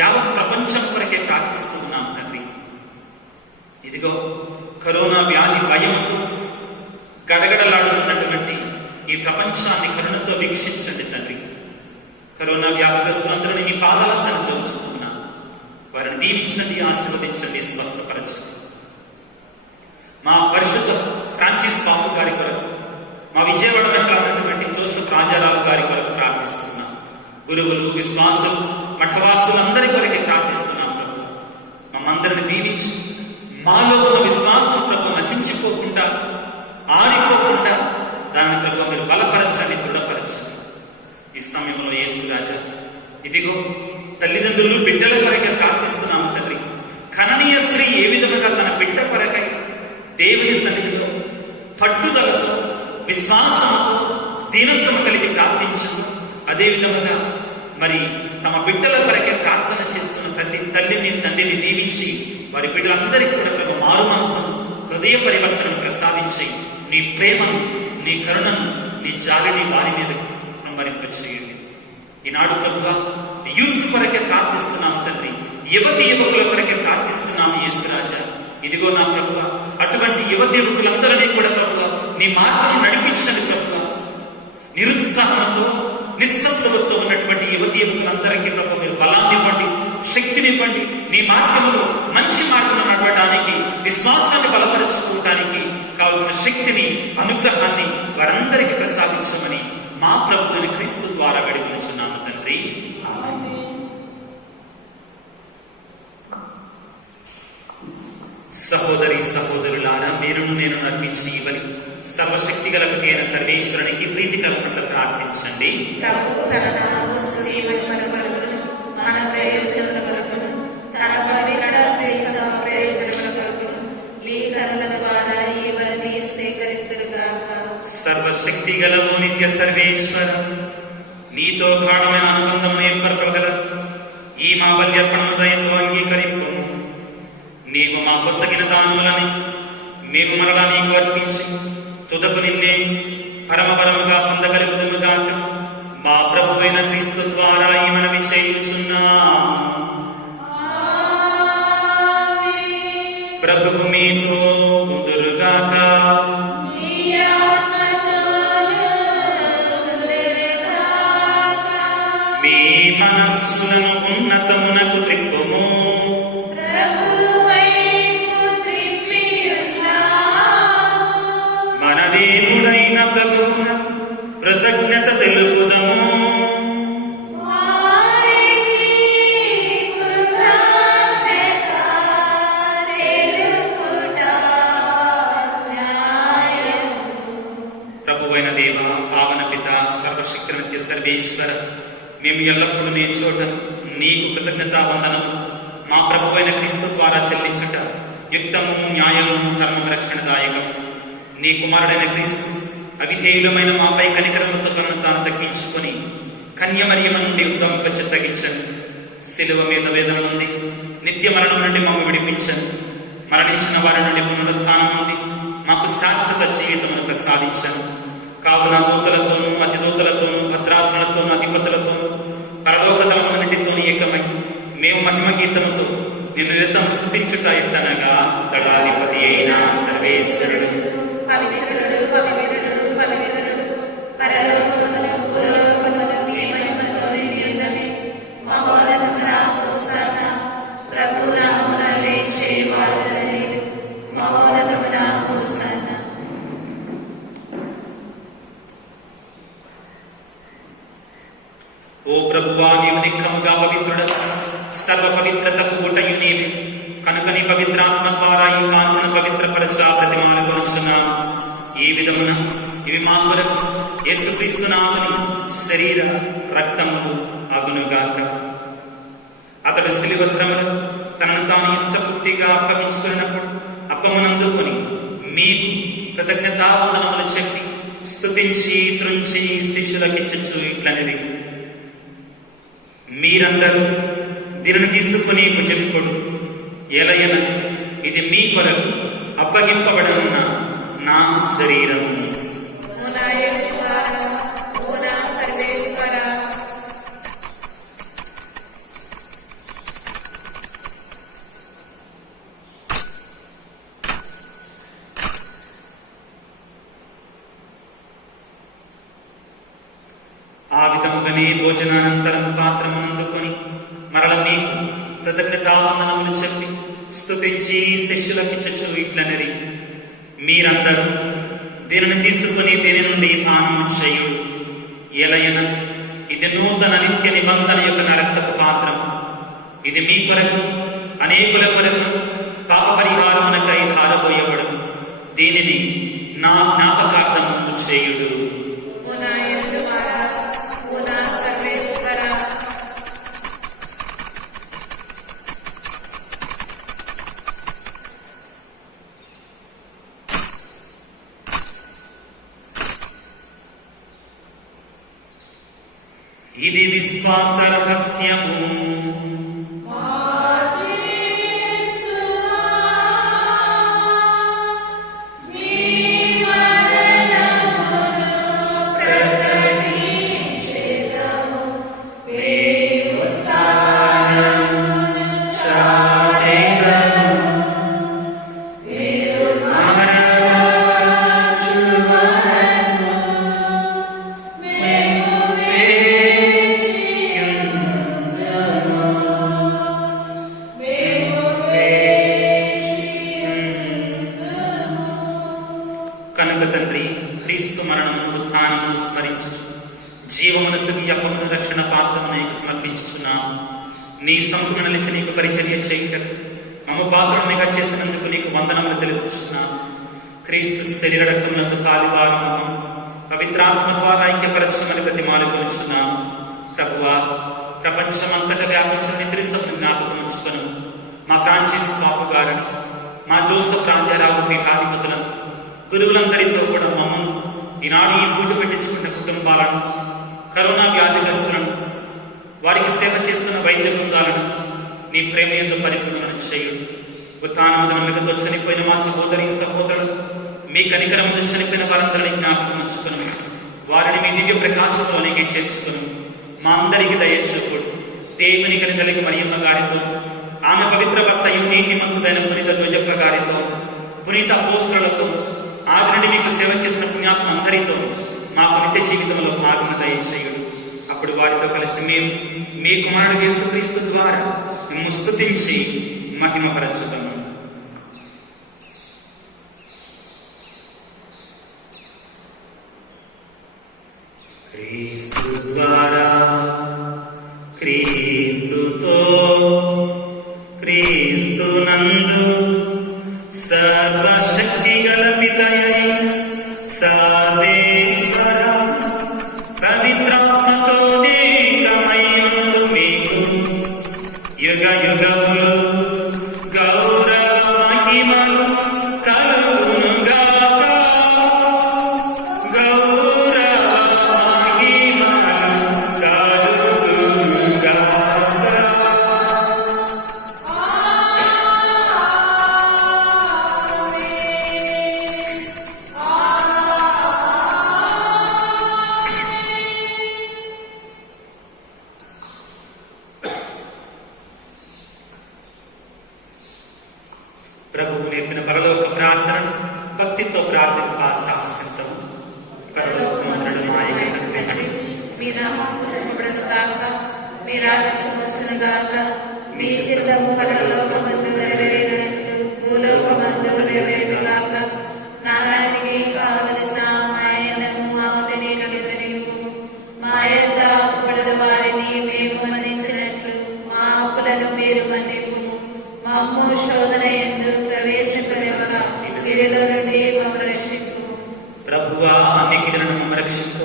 యావత్ ప్రపంచం కొరకే ప్రార్థిస్తూ ఉన్నాం తండ్రి. ఇదిగో కరోనా వ్యాధి భయంతో గడగడలాడుతున్నటువంటి ఈ ప్రపంచాన్ని కరుణతో వీక్షించండి తండ్రి. కరోనా వ్యాధిగ్రస్తులందరినీ మీ పాదాల సన్నిధిలో ఉంచుతున్నా. వారిని దీవించండి, ఆశీర్వదించండి, స్వస్థపరచండి. మా పరిశుద్ధ ఫ్రాన్సిస్ బాబు గారి కొరకు, మా విజయవాడ ఉన్నటువంటి జోసెఫ్ రాజారావు గారి కొరకు ప్రార్థిస్తున్నాం. గురువులు, విశ్వాసులు, మఠవాసులందరి కొరకే ప్రార్థిస్తున్నాం ప్రభు. మమ్మందరిని దీవించి మాలో ఉన్న విశ్వాసం ప్రభు నశించిపోకుండా, ఆరిపోకుండా దాన్ని ప్రభు మీరు బలపరచండి, దృఢపరచండి. ఈ సమయంలో యేసు రాజా, ఇదిగో తల్లిదండ్రులు బిడ్డల కొరకే ప్రార్థిస్తున్నాము తండ్రి. కననీయ స్త్రీ ఏ విధముగా తన బిడ్డ కొరకై దేవుని సన్నిధిలో పట్టుదలతో, విశ్వాసంతో, దీనత్వము కలిగి ప్రార్థించాము. అదే విధముగా మరి తమ బిడ్డల కొరకే ప్రార్థన చేస్తున్న ప్రతి తల్లిని, తండ్రిని దీవించి వారి బిడ్డలందరికీ కూడా ప్రభు మారు మనసును, హృదయ పరివర్తనను ప్రసాదించి నీ ప్రేమను, నీ కరుణను, నీ జాలిని వారి మీద సంభరింపచేయండి. ఈనాడు ప్రభువా యూత్ కొరకే ప్రార్థిస్తున్నాము తండ్రి. యువతి యువకుల కొరకే ప్రార్థిస్తున్నాము యేసురాజా. ఇదిగో నా ప్రభువా, అటువంటి యువతి యువకులందరినీ కూడా ప్రభువా నీ మార్గం నడిపించండి ప్రభువా. నిరుత్సాహంతో, నిస్సత్తులతో ఉన్నటువంటి యువతి యువకులందరికీ ప్రభు మీరు బలాన్ని ఇవ్వండి, శక్తినివ్వండి. నీ మార్గంలో మంచి మార్గంలో నడవడానికి, విశ్వాసాన్ని బలపరుచుకోవడానికి కావలసిన శక్తిని, అనుగ్రహాన్ని వారందరికీ ప్రసాదించమని మా ప్రభు అయిన క్రీస్తు ద్వారా వేడుకొనుచున్నాము తండ్రి. సహోదరి సహోదరులారా, మీరును నేను అర్పించి ఇవ్వని సర్వశక్తి గలపతి అయిన సర్వేశ్వరునికి ప్రీతి కలపకుండా ప్రార్థించండి. ప్రభు తన నామము స్తుతి మహిమల కొరకును, మన ప్రయోజనముల కొరకును, తన పరిణత చేసిన ప్రయోజనముల కొరకును నీ కరుణ ద్వారా ఈ బలిని స్వీకరించుగాక. సర్వశక్తి గలవు నిత్య సర్వేశ్వర, నీతో గాఢమైన అనుబంధమును ఏర్పరపగల ఈ మా ద్రవ్యార్పణము దయతో అంగీకరింపు. నీవు మా కొసగిన దానములని మేము మరలా నీకు అర్పించి తుదకు నిన్నే పరమపరముగా పొందగలుగుదుముగాక. మా ప్రభువైన క్రీస్తు ద్వారా ఈ మనవి చేయుచున్నాము. ప్రభువు మీతో ఉందురుగాక. మీ మనస్సులను ఉన్నతమునకు త్రిప్పుము. మన దేవుడైన ప్రభువునకు కృతజ్ఞత తెలుపుదము. ప్రభువైన దేవ, పావన పిత, సర్వశక్తినిత్య సర్వేశ్వర, మేము ఎల్లప్పుడూ నీ చోట నీకు కృతజ్ఞతా వందనము మా ప్రభువైన క్రీస్తు ద్వారా చెల్లించుట యుక్తము, న్యాయము, ధర్మము, రక్షణదాయకము. నీ కుమారుడైన క్రీస్తు అవిధేయులమైన మాపై కనికరముతో తనను తాను తగ్గించుకొని కన్యమరియమ నుండి ఉద్యమింప తగ్గించండి. శిలువ మీద వేదన ఉంది, నిత్య మరణం నుండి మమ్మ విడిపించండి. మరణించిన వారి నుండి పునరుత్థానం ఉంది, మాకు శాశ్వత జీవితమును ప్రసాదించండి. కావున దూతలతోనూ, అతిదూతలతోనూ, భద్రాసనలతోనూ, అధిపతులతోనూ, పరలోక దళములన్నిటితోనూ ఏకమై మేము మహిమ గీతముతో నిన్ను నిరతం స్తుతించుట ఎట్టనగా, దళాధిపతి అయిన సర్వేశ్వరుడు, పవిత్రుడు, పవిత్రుడు, పవిత్రుడు, పరలోకమును భూలోకమును నీ మహిమతో నిండి ఉన్నవి. మహోన్నతమున హోసన్నా, ప్రభు నామమున లేచేవారు ధన్యులు. మహోన్నతమున హోసన్నా. ఓ ప్రభువా, నీవు నిక్కముగా పవిత్రుడ, సర్వ పవిత్రతకు గుటయు నీవే. కనుక నీ పవిత్రాత్మ ద్వారా ఈ కానుకను పవిత్రపరచా ప్రతిమాలు కొనుచున్నాము. ఈ విధమున ఇవి మా కొరకు యేసుక్రీస్తు నామముని శరీర రక్తములు అగునుగాక. అతడు శిలువ శ్రమలు తనను తాను ఇష్టపూర్తిగా అప్పగించుకున్నప్పుడు అప్పమునందుకొని మీకు కృతజ్ఞతావందనములు చెప్పి స్తుతించి త్రుంచి శిష్యులకిచ్చుచు ఇట్లనిది, మీరందరూ దీనిని తీసుకుని భుజింపుడు. ఎలయన ఇది మీ కొరకు అప్పగింపబడనున్న నా శరీరము. ఆ విధముగానే భోజనానంతరం పాత్రమునందుకొని మరల మీకు కృతజ్ఞతావందనములు చెప్పి స్తుతించి శిష్యులకిచ్చుచు ఇట్లనిది, మీరందరూ దీనిని తీసుకుని దీని నుండి పానము చేయు. ఎలయన ఇది నూతన నిత్య నిబంధన యొక్క నా రక్తపు పాత్రం. ఇది మీ కొరకు అనేకుల కొరకు పాప పరిహారమునకై ధారపోయబడు. దీనిని నా జ్ఞాపకార్థము చేయుడు. ఇది విశ్వాస రహస్యము. కనుక తండ్రి, క్రీస్తు మరణము ఉత్థానమును స్మరించు జీవమునసు అప్పమును రక్షణ పాత్రమును సమర్పించుచున్నాము. నీ సముఖమున నిలిచి నీకు పరిచర్య చేయుటకు మమ్మ పాత్రమునిగా చేసినందుకు నీకు వందనములు తెలుపుచున్నాము. క్రీస్తు శరీర రక్తములకు తాలిబారము పవిత్రాత్మ ద్వారా ఐక్యపరచమని ప్రతిమాలు కొనుచున్నాము. ప్రభువా, ప్రపంచమంతటా వ్యాపించిన నిద్రిసమును జ్ఞాపకం ఉంచుకొను. మా ఫ్రాన్సిస్ పాపు గారిని, మా జోసఫ్ రాజారావు పీఠాధిపతులను, గురువులందరితో కూడా మమ్మను, ఈనాడు ఈ పూజ పెట్టించుకున్న కుటుంబాలను, కరోనా వ్యాధిగ్రస్తులను, వారికి సేవ చేస్తున్న వైద్య బృందాలను, నీ ప్రేమ యందు పరిపూర్ణను చేయుడు. ఉత్థానమున నమ్మికతో చనిపోయిన మా సహోదరి సహోదరులు, మీ కనికరముతో చనిపోయిన వారందరినీ జ్ఞాపకం ఉంచుకును. వారిని మీ దివ్య ప్రకాశంలోనికి చేర్చుకును. మా అందరికి దయచూపుడు. దేవుని కనితలకి మరియమ్మ గారితో, ఆమె పవిత్ర భర్తయు నీతిమంతుడైన పునీత జోజప్ప గారితో, పునీత అపోస్తలులతో, ఆది నుండి మీకు సేవ చేసిన పుణ్యాత్మ అందరితో మాకు నిత్య జీవితంలో భాగము దయచేయుడు. అప్పుడు వారితో కలిసి మేము మీ కుమారుడు యేసుక్రీస్తు ద్వారా మేము స్తుతించి మహిమపరచుతాము. క్రీస్తు ద్వారా, క్రీస్తుతో, క్రీస్తునందు సర్వశక్తి గల పితయై సర్వేశ్వర పవిత్రాత్మతో ఏకమైనందు మీకు యుగ యుగములు గౌరవ మహిమలు కలుగునుగాక. గౌరవ మహిమలు కలుగునుగాక. ప్రభువు నేర్పిన పరలోక ప్రార్థన భక్తితో ప్రార్థింప సాహసింతం. పరలోకమందున మా యొక్క తండ్రి, మీ నామం పూజింపబడును గాక, మీ రాజ్యం వచ్చును గాక, మీ చిత్తము పరలోకమందు నెరవేరినట్లు భూలోకమందు నెరవేరును గాక. నారాయణకి కావలసిన ఆయనము ఆవుని కలిగిపు. మా యొక్క అప్పుల వారిని మేము మన్నించినట్లు మా అప్పులను మీరు మన్నిపు. మమ్ము శోధన యందు ప్రవేశింపనివ్వక కీడులో నుండి మమ్మల్ని రక్షింపు. ప్రభువా, నీ కీడులను మమ్మ రక్షింపు.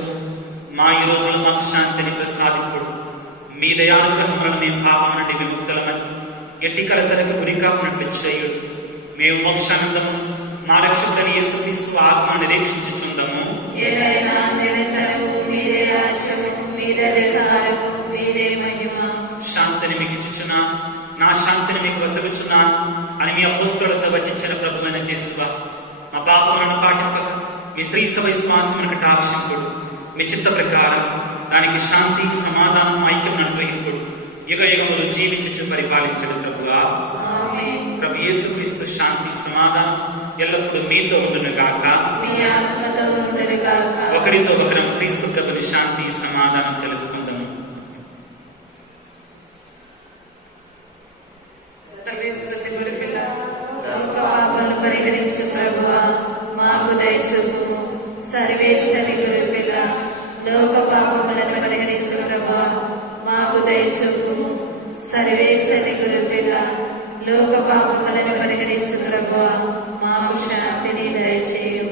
మా ఈ రోజులు మాకు శాంతిని ప్రసాదింపుడు. మీ దయానుగ్రహములను మేము పాపం నుండి విముక్తులమని ఎట్టి కలతలకు గురికాకున్నట్లు చేయుడు. మేము మోక్షానందము మా రక్షకుడైన యేసుక్రీస్తు ఆత్మ నిరీక్షించుచుందము. ఏలైనా నిరంతరము మీదే రాజ్యము, మీదే అధికారము, మీదే మహిమ. శాంతిని మీకు ఇచ్చుచున్నా, నా శాంతిని మీకు వసగుచున్నాను అని మీ అపోస్తలులతో వచించిన ప్రభువైన యేసువా, మా పాపములను పాటింపక మీ శ్రీసభ విశ్వాసమును కటాక్షింపుడు. మీ చిత్త ప్రకారం దానికి శాంతి, సమాధానం, ఐక్యం అనుగ్రహింపుడు. యుగ యుగములు జీవించుచు పరిపాలించడు ప్రభువా. ఆమేన్. ప్రభు యేసుక్రీస్తు శాంతి, సమాధానం ఎల్లప్పుడూ మీతో ఉండును గాక. మీ ఆత్మతో ఉండును గాక. ఒకరితో ఒకరం క్రీస్తు ప్రభుని శాంతి, సమాధానం తెలుపుకుందాము. సర్వేశ్వరి గురిపిల్ల, లోక పాపలను పరిహరించు ప్రభువా, మాకు దయచూపుము. సర్వేశ్వరి గురుపిల్ల, లోక పాపములను పరిహరించు ప్రభువా, మాకు దయచూపుము. సర్వేశ్వరి గురుపిల్ల, లోక పాపములను పరిహరించు ప్రభువా, మాకు శాంతిని దయచేయు.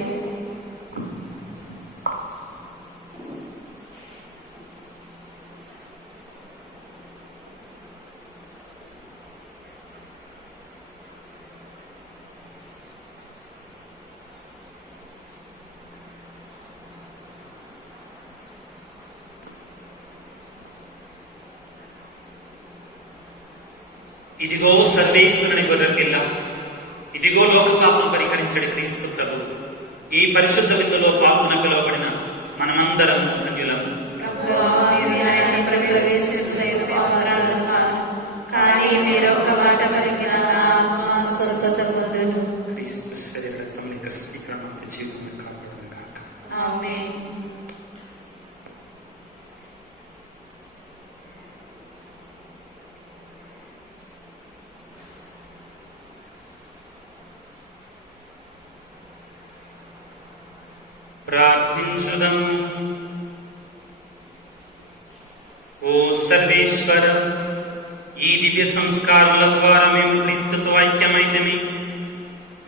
ఇదిగో సర్వేశ్వరుని గొర్రెపిల్ల, ఇదిగో లోక పాపం పరిహరించడి క్రీస్తు ప్రభు. ఈ పరిశుద్ధ విందులో పాపున పిలువబడిన మనమందరం ధన్యులము. ప్రభువా, మీరు ఆయన్ని ప్రవేశించిన వ్యవహారాలను కాను, కానీ మీరు ఒక మాట పలికిన నా ఆత్మ స్వస్థత పొందును. క్రీస్తు శరీర రక్తమునిక స్వీకరణ జీవమును కాపాడును గాక. ఆమేన్. ప్రార్థించుదము. ఓ సర్వేశ్వర, ఈ దివ్య సంస్కారముల ద్వారా మేము క్రీస్తుతో ఐక్యమైతమి.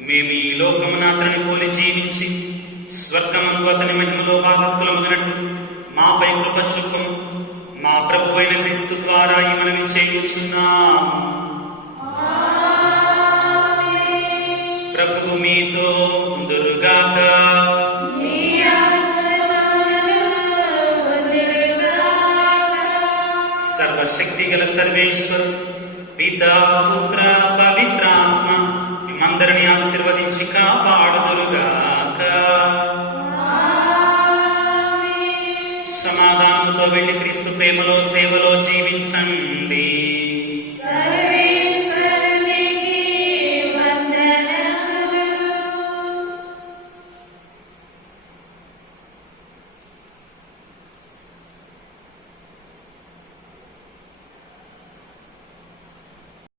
మేము ఈ లోకమున అతని పోలి జీవించి స్వర్గమందు అతని మహిమలో భాగస్థులమగినట్లు మాపై కృప చూపము. మా ప్రభువైన క్రీస్తు ద్వారా ఈ మనవి చేయుచున్నాము. ప్రభువు మీతో ఉందురుగాక. సర్వశక్తి గల సర్వేశ్వరు, పిత పితా పుత్ర పవిత్రాత్మ మిమ్మందరిని ఆశీర్వదించి కాపాడుదురుగాక. సమాధానంతో వెళ్లి క్రీస్తు ప్రేమలో సేవలో జీవించండి.